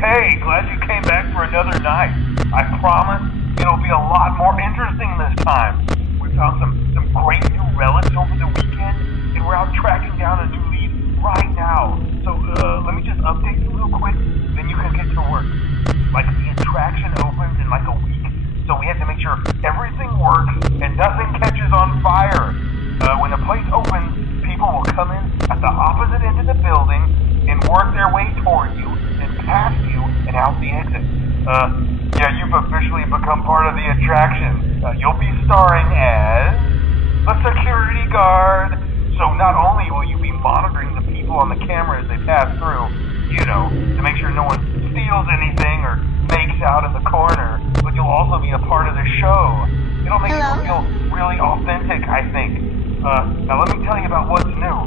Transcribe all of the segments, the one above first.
Hey, glad you came back for another night. I promise it'll be a lot more interesting this time. We found some great new relics over the weekend, and we're out tracking down a new lead right now. So, let me just update you real quick, then you can get to work. Like, the attraction opens in like a week, so we have to make sure everything works and nothing catches on fire. When the place opens, people will come in at the opposite end of the building and work their way toward you and past you and out the exit. Yeah, you've officially become part of the attraction. You'll be starring as the security guard. So not only will you be monitoring the people on the camera as they pass through, you know, to make sure no one steals anything or makes out in the corner, but you'll also be a part of the show. It'll make you feel really authentic, I think. Now let me tell you about what's new.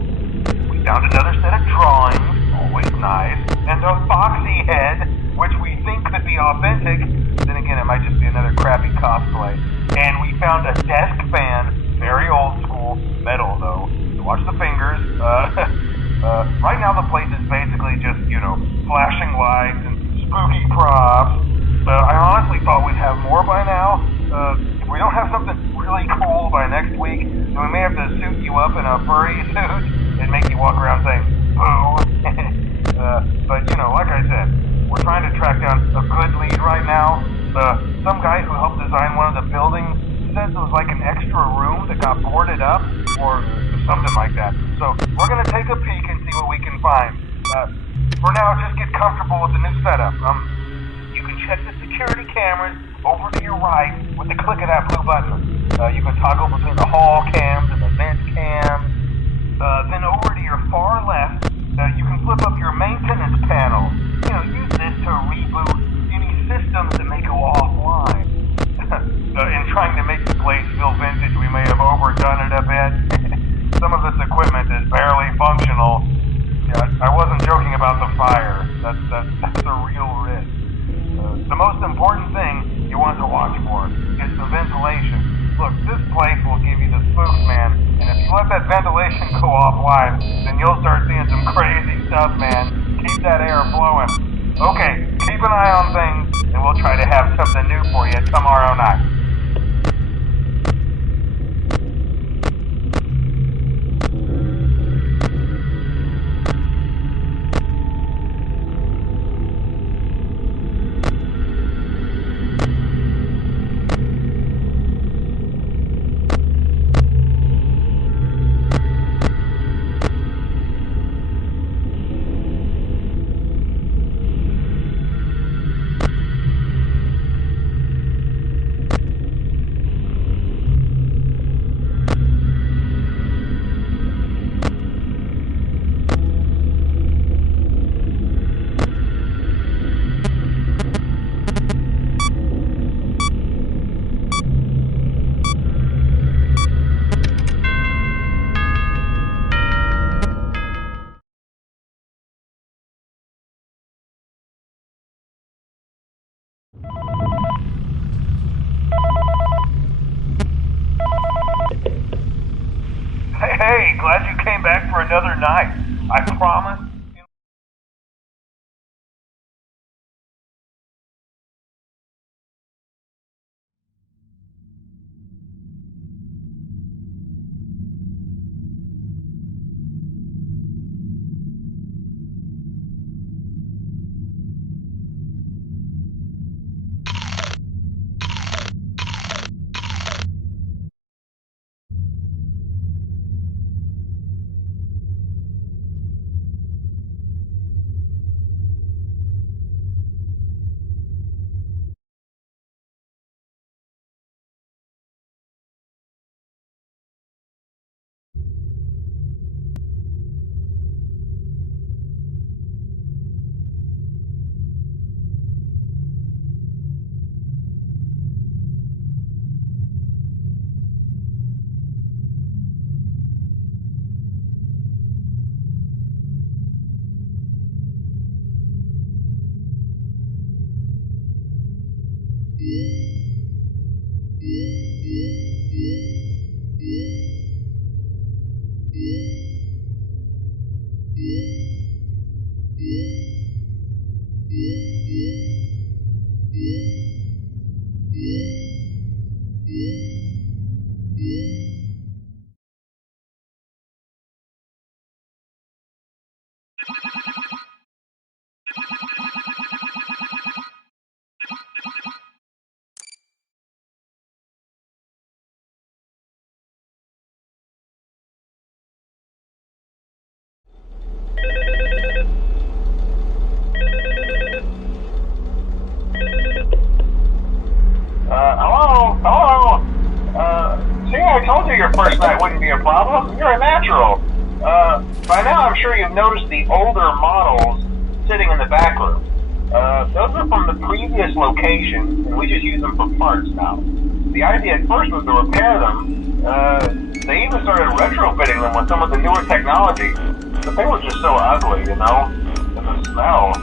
We found another set of drawings, always nice, and a foxy head, which we think could be authentic. Then again, it might just be another crappy cosplay. And we found a desk fan, very old school, metal though. So watch the fingers. Right now the place is basically just, you know, flashing lights and spooky props. I honestly thought we'd have more by now. If we don't have something really cool by next week, then we may have to suit you up in a furry suit and make you walk around saying, boo. But, you know, like I said, we're trying to track down a good lead right now. Some guy who helped design one of the buildings says it was like an extra room that got boarded up or something like that. So we're going to take a peek and see what we can find. For now, just get comfortable with the new setup. You can check the security cameras over to your right with the click of that blue button. You can toggle between the hall cams and the vent cams. Then over to your far left, you can flip up your maintenance panel. You know, use this to reboot any systems that may go offline. In trying to make the place feel vintage, we may have overdone it a bit. Some of this equipment is barely functional. Yeah, I wasn't joking about the fire. That's a real risk. The most important thing you want to watch for is the ventilation. Look, this place will give you the spooks, man. And if you let that ventilation go offline, then you'll start seeing some crazy stuff, man. Keep that air flowing. Okay, keep an eye on things, and we'll try to have something new for you tomorrow night. Hey, glad you came back for another night. I promise. night wouldn't be a problem. You're a natural. By now I'm sure you've noticed the older models sitting in the back room. Those are from the previous location, and we just use them for parts now. The idea at first was to repair them. They even started retrofitting them with some of the newer technology, but they were just so ugly, you know, and the smell.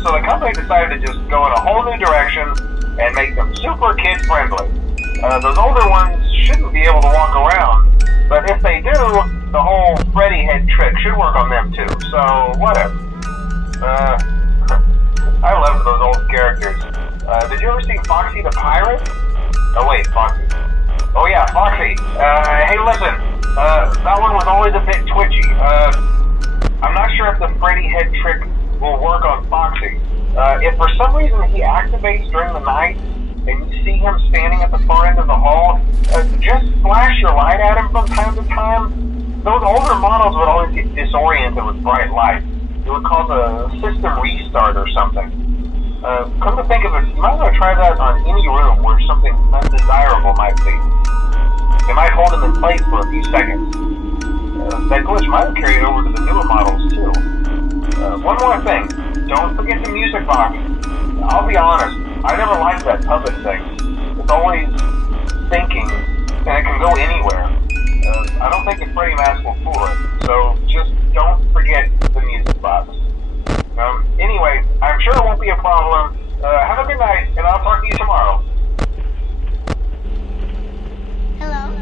So the company decided to just go in a whole new direction and make them super kid-friendly. Those older ones shouldn't be able to walk around, but if they do, the whole Freddy head trick should work on them too, so whatever. I loved those old characters. Did you ever see Foxy the Pirate? Oh wait, Foxy. Oh yeah, Foxy. Hey listen, that one was always a bit twitchy. I'm not sure if the Freddy head trick will work on Foxy. If for some reason he activates during the night, and you see him standing at the far end of the hall, just flash your light at him from time to time. Those older models would always get disoriented with bright light. It would cause a system restart or something. Come to think of it, you might want to try that on any room where something undesirable might be. It might hold him in place for a few seconds. That glitch might have carried over to the newer models too. One more thing, don't forget the music box. I'll be honest, I never liked that puppet thing. It's always thinking, and it can go anywhere. I don't think the Freddy mask will fool it, so just don't forget the music box. Anyway, I'm sure it won't be a problem. Have a good night, and I'll talk to you tomorrow. Hello.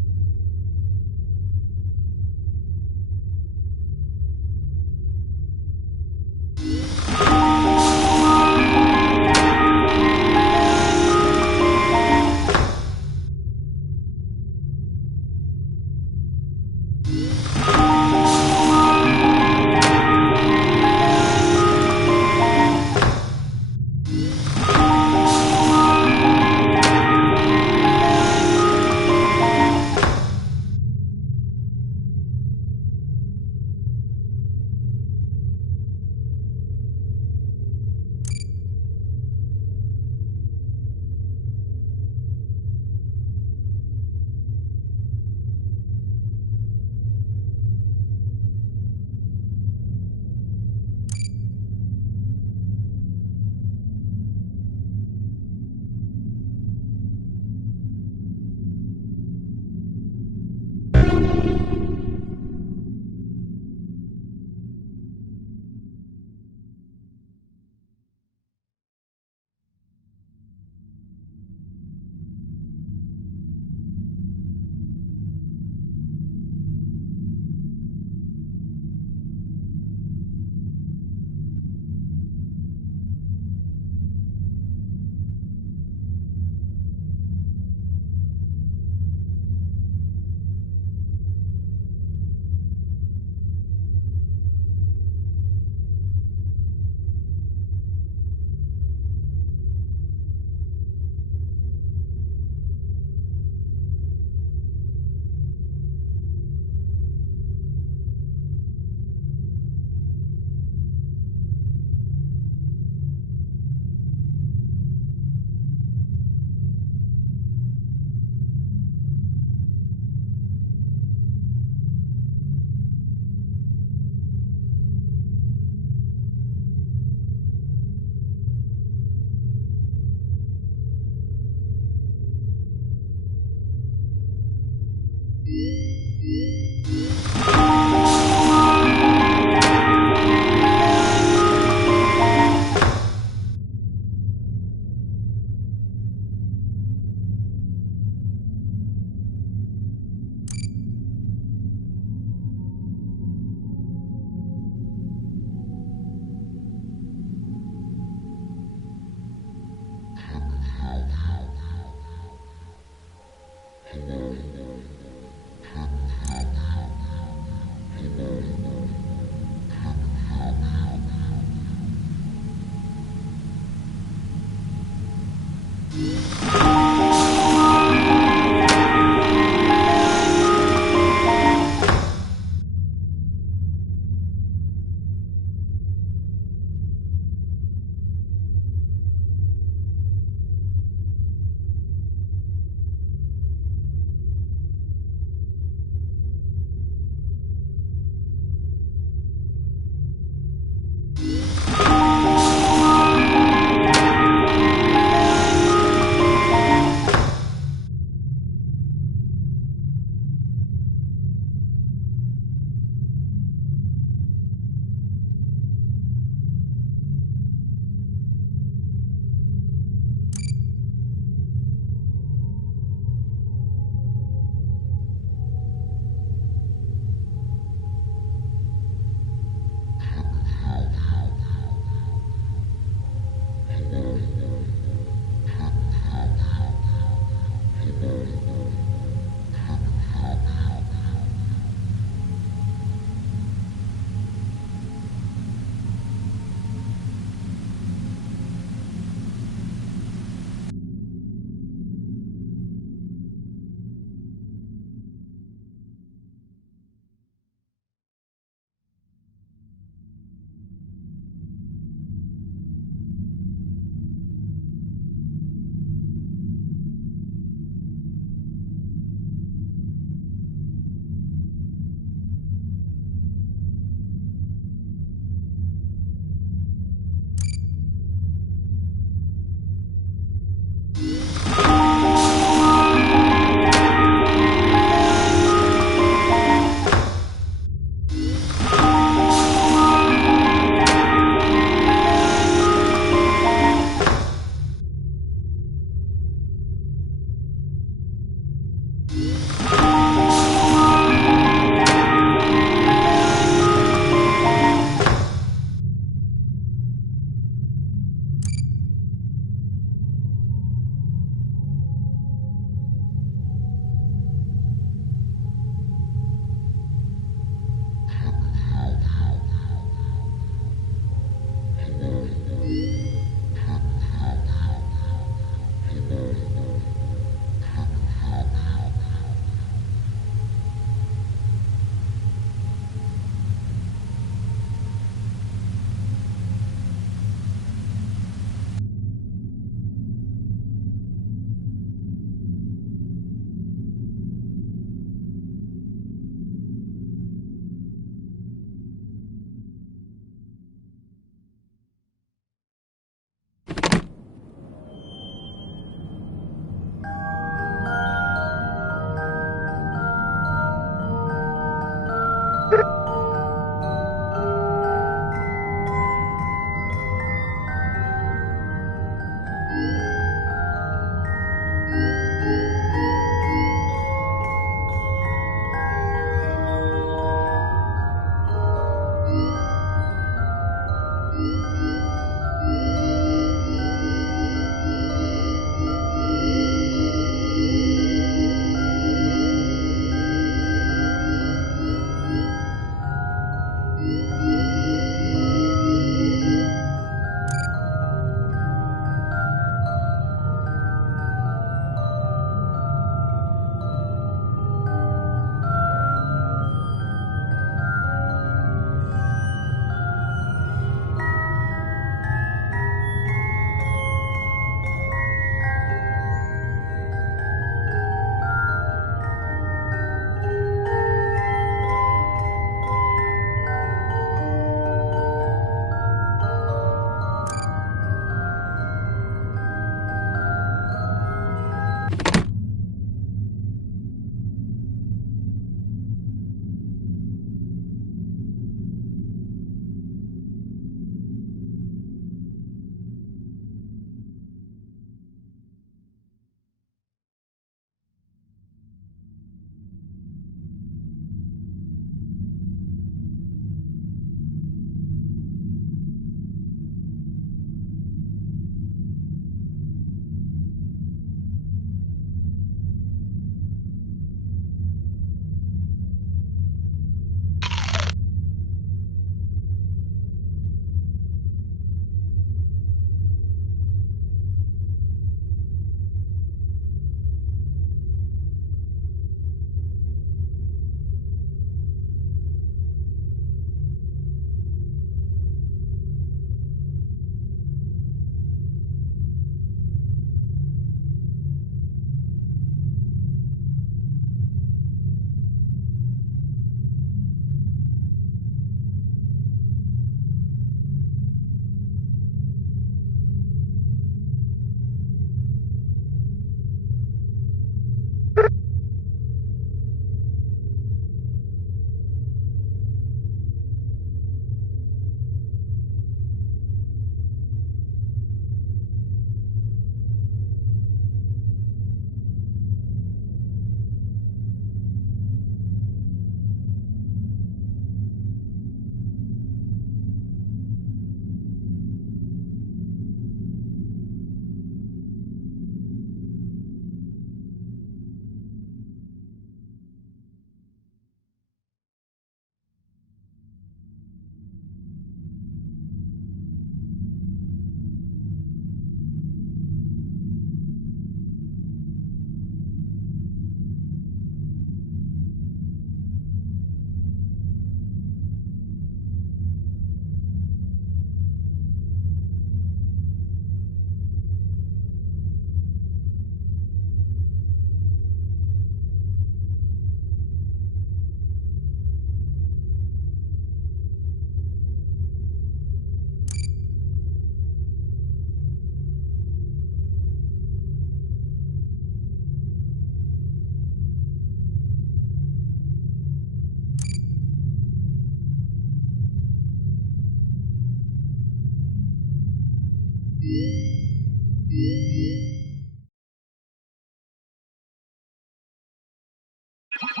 Hello?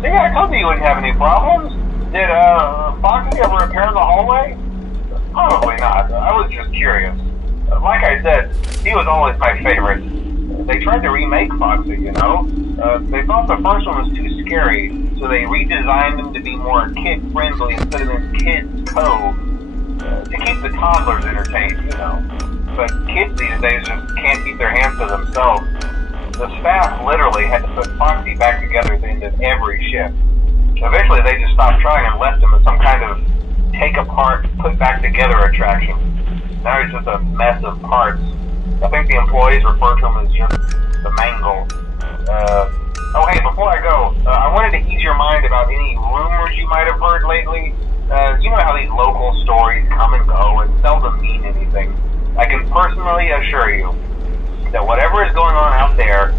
See, I told you wouldn't have any problems. Did, Foxy ever repair the hallway? Probably not. I was just curious. Like I said, he was always my favorite. They tried to remake Foxy, you know? They thought the first one was too scary, so they redesigned him to be more kid-friendly instead of this Kids Cove. To keep the toddlers entertained, you know. But kids these days just can't keep their hands to themselves. The staff literally had to put Foxy back together at the end of every shift. Eventually they just stopped trying and left him as some kind of take apart, put back together attraction. Now he's just a mess of parts. I think the employees refer to him as just the mangle. Oh hey, before I go, I wanted to ease your mind about any rumors you might have heard lately. You know how these local stories come and go and seldom mean anything. I can personally assure you that whatever is going on out there,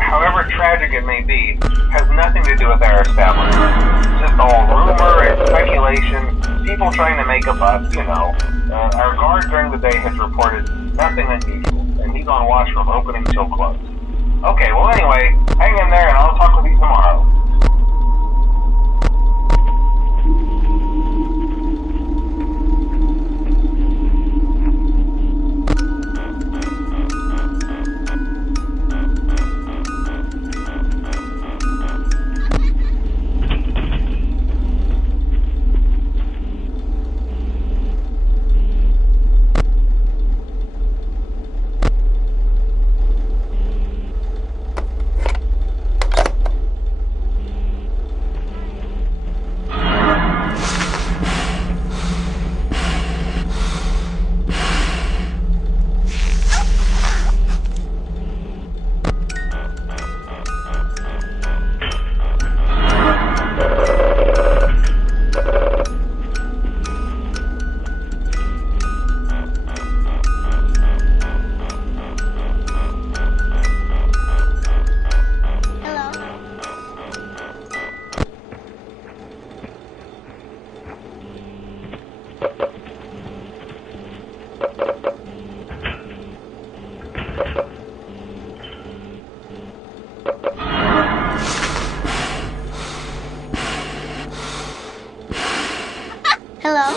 however tragic it may be, has nothing to do with our establishment. It's just all rumor and speculation, people trying to make a buck, you know. Our guard during the day has reported nothing unusual, and he's on watch from opening till close. Okay, well anyway, hang in there and I'll talk with you tomorrow. Hello?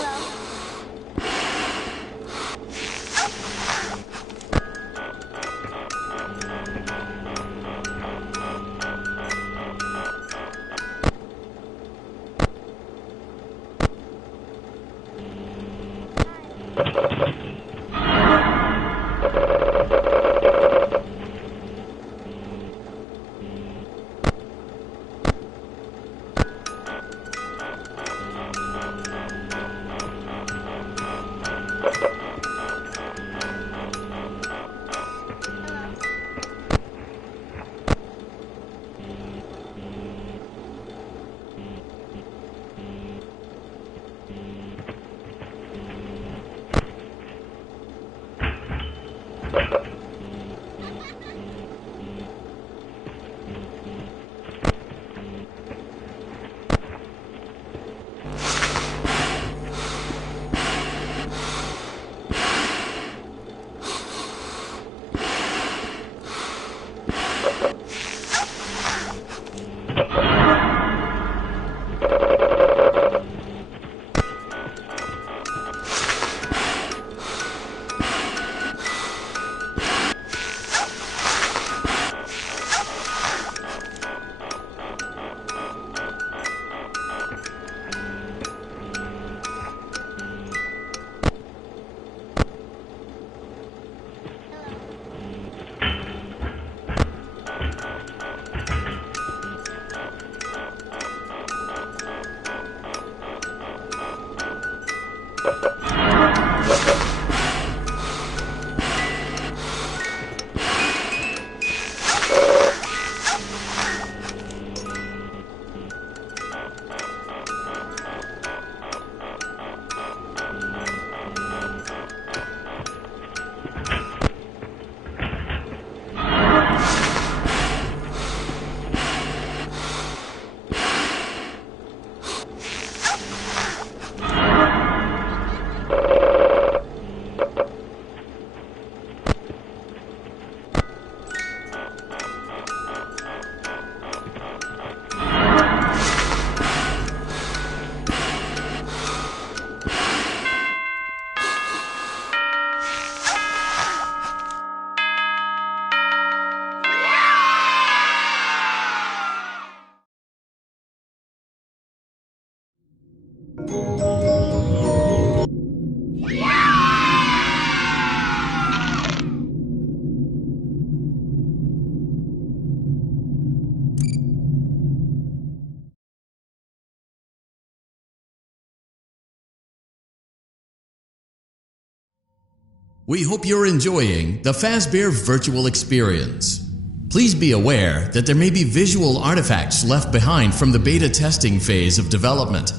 We hope you're enjoying the Fazbear virtual experience. Please be aware that there may be visual artifacts left behind from the beta testing phase of development.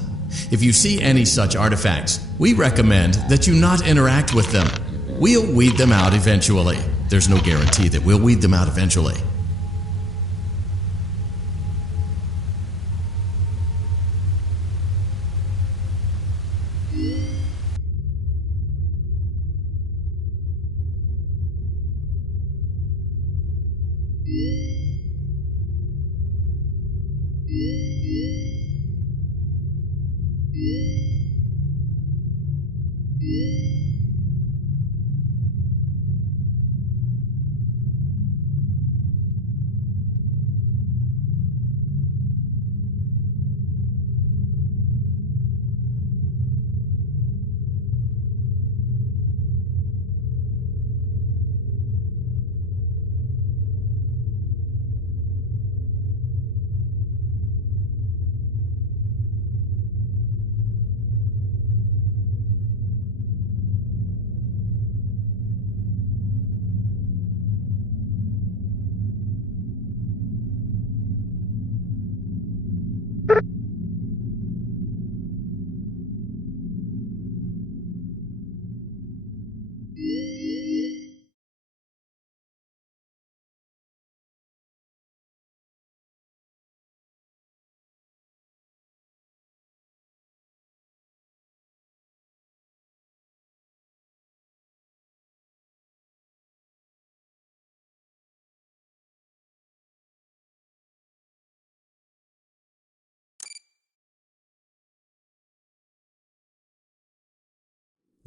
If you see any such artifacts, we recommend that you not interact with them. We'll weed them out eventually. There's no guarantee that we'll weed them out eventually.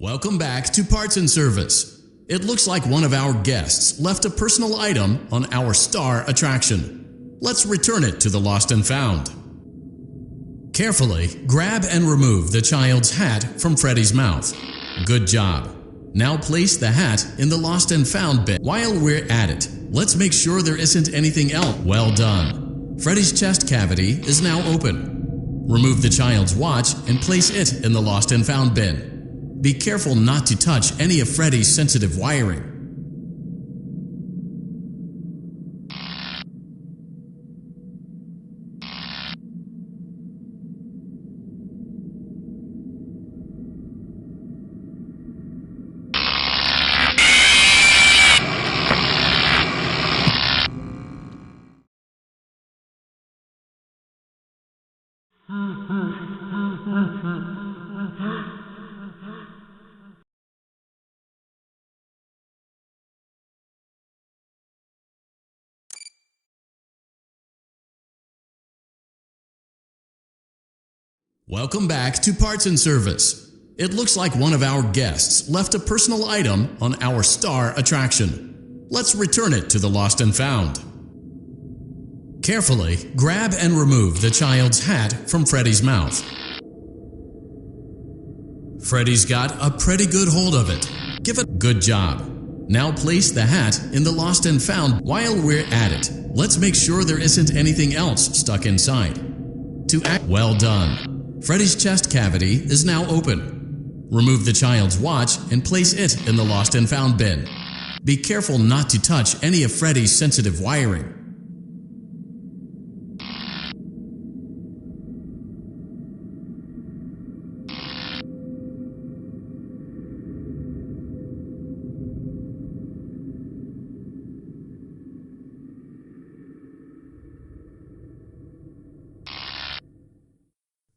Welcome back to Parts and Service. It looks like one of our guests left a personal item on our star attraction. Let's return it to the Lost and Found. Carefully grab and remove the child's hat from Freddy's mouth. Good job. Now place the hat in the Lost and Found bin. While we're at it, let's make sure there isn't anything else. Well done. Freddy's chest cavity is now open. Remove the child's watch and place it in the Lost and Found bin. Be careful not to touch any of Freddy's sensitive wiring. Welcome back to Parts and Service. It looks like one of our guests left a personal item on our star attraction. Let's return it to the Lost and Found. Carefully grab and remove the child's hat from Freddy's mouth. Freddy's got a pretty good hold of it. Give it a good job. Now place the hat in the Lost and Found. While we're at it, let's make sure there isn't anything else stuck inside. Well done. Freddy's chest cavity is now open. Remove the child's watch and place it in the Lost and Found bin. Be careful not to touch any of Freddy's sensitive wiring.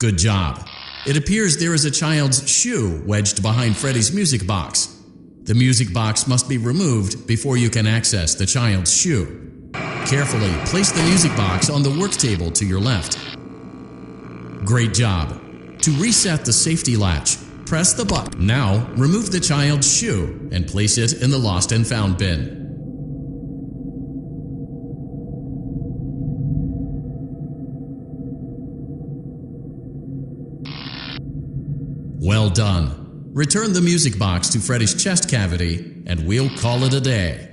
Good job. It appears there is a child's shoe wedged behind Freddy's music box. The music box must be removed before you can access the child's shoe. Carefully place the music box on the work table to your left. Great job. To reset the safety latch, press the button. Now, remove the child's shoe and place it in the Lost and Found bin. Well done. Return the music box to Freddy's chest cavity, and we'll call it a day.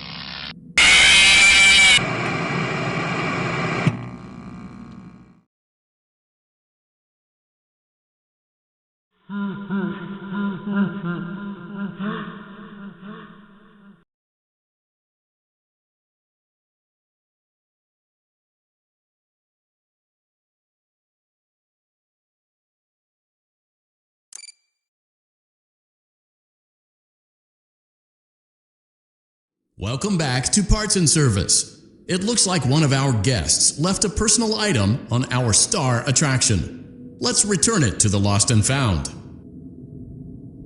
Welcome back to Parts and Service. It looks like one of our guests left a personal item on our star attraction. Let's return it to the Lost and Found.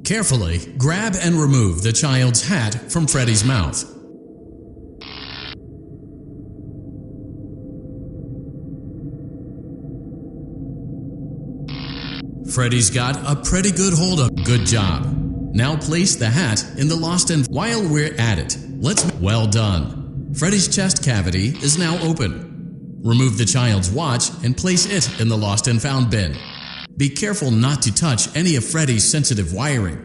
Carefully grab and remove the child's hat from Freddy's mouth. Freddy's got a pretty good hold of. Good job. Now place the hat in the Lost and while we're at it, well done. Freddy's chest cavity is now open. Remove the child's watch and place it in the Lost and Found bin. Be careful not to touch any of Freddy's sensitive wiring.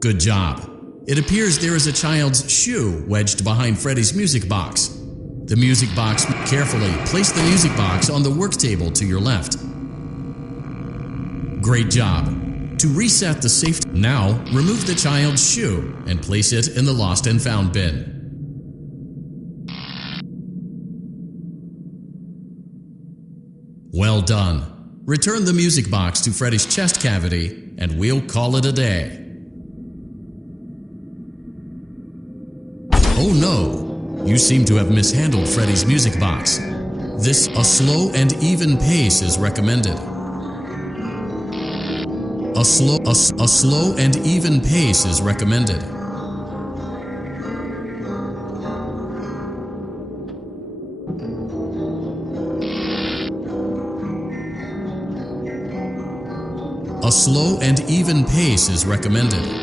Good job. It appears there is a child's shoe wedged behind Freddy's music box. The music box. Carefully place the music box on the work table to your left. Great job. To reset the safety, now remove the child's shoe and place it in the Lost and Found bin. Well done. Return the music box to Freddy's chest cavity and we'll call it a day. Oh no! You seem to have mishandled Freddy's music box. A slow and even pace is recommended. A slow and even pace is recommended. A slow and even pace is recommended.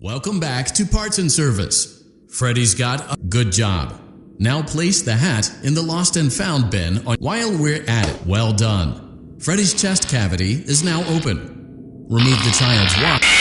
Welcome back to Parts and Service. Freddy's got a good job. Now place the hat in the Lost and Found bin while we're at it. Well done. Freddy's chest cavity is now open. Remove the child's watch.